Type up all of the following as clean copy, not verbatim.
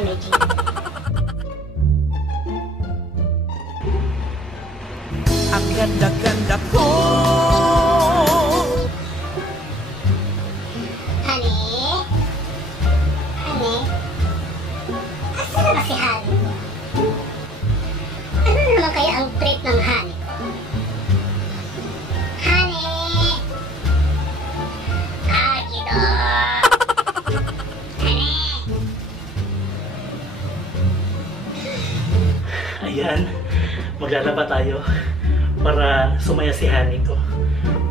energy. Ang ganda-ganda ko. Honey? Honey? Asa na ba si honey ko? Ano na naman kaya ang trip ng honey ko? Honey? Agido! Honey? Ayan, maglalaba tayo para sumaya si honey ko.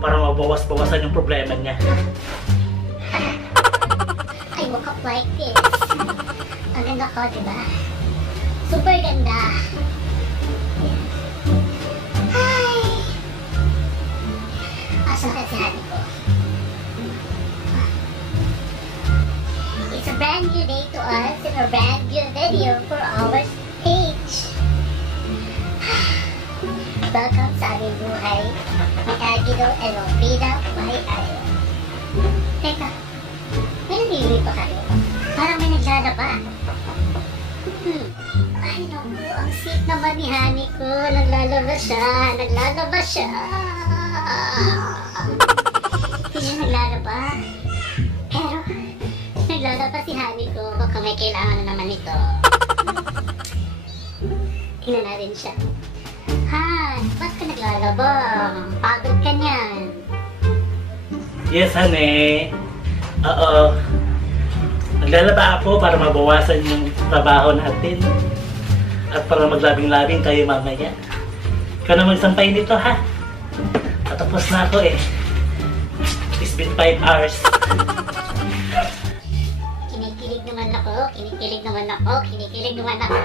Para mabawas-bawasan yung problema niya. I woke up like this. Ang ganda ko, diba? Super ganda. Hi! Asan ka si honey ko? It's a brand new day to us and a brand new video for our page. Welcome sa aming buhay. May Agido and Rofida by Ayo. Teka, may nabibili pa kayo? Parang may naglalaba. Ay naku, ang sweet naman ni honey ko. Naglalaba siya, naglalaba siya. Hindi siya naglalaba. Pero, naglalaba si honey ko. Baka may kailangan na naman ito. Tingnan natin siya. Han, ba't ka naglalaba? Pagod ka niyan. Yes, honey. Oo. Naglalaba ako para mabawasan yung trabaho natin. At para maglabing-labing kayo mamaya. Ikaw na magsampay nito, ha? Patapos na ako eh. It's been 5 hours. Kinikilig naman ako, kinikilig naman ako, kinikilig naman ako.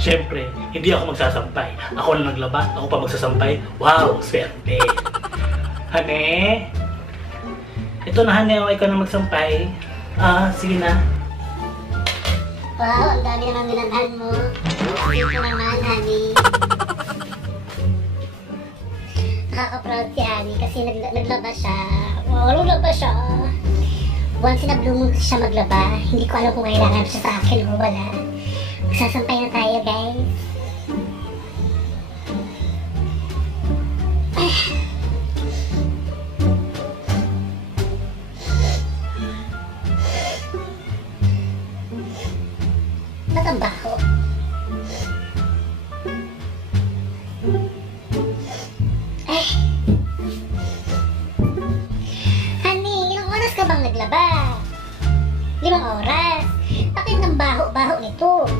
Siyempre, hindi ako magsasampay. Ako na naglaba, ako pa magsasampay. Wow, swerte. Hane? Ito na, Hane, ikaw na magsampay. Sige na. Wow, ang dami naman minanhan mo. Dito naman, honey. Nakaka-proud si honey kasi naglaba siya. Wow, naglaba siya. Once na blue moon siya maglaba, hindi ko alam kung kailangan siya sa akin o wala. Magsasampay na tayo, guys. Ba't ang baho? Honey, ilang oras ka bang naglaba? 5 oras. Bakit ang baho-baho nito?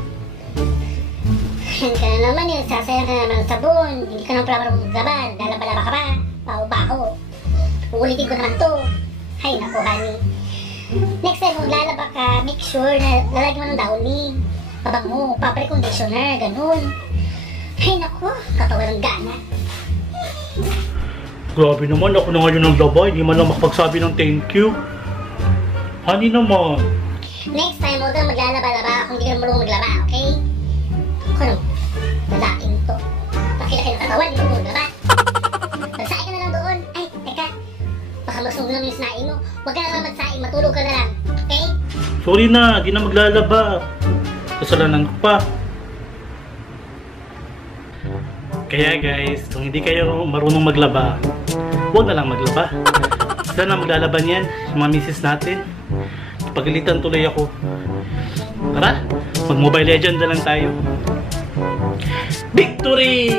Yan ka na naman yun, sasayang ka naman ng sabon. Hindi ka naman pala marunong maglaban. Lalaba-laba ka pa. Baho-baho. Uulitin ko naman to. Hay naku, honey. Next time kung lalaba ka, make sure na lalagyan mo ng downy. Pabango, fabric conditioner, ganun. Hay naku, katawan ng gana. Grabe naman, ako na ngayon ng laba. Hindi man lang makapagsabi ng thank you. Honey naman. Next time, huwag kang maglalaba-laba kung hindi ka marunong maglaba, okay? Ako naman, lalaking to. Pakilaki ng katawan, hindi mo maglaba. Magsaing ka na lang doon. Ay, teka. Baka masunog naman yung sinaing mo. Huwag ka na lang magsaing, matulog ka na lang. Okay? Sorry na, di na maglalaba. Kasalanan ko pa. Kaya guys, kung hindi kayo marunong maglaba, huwag na lang maglaba. Sila na maglalaban yan, yung mga misis natin. Pagalitan tuloy ako. Tara, mag-Mobile Legends na lang tayo. Victory!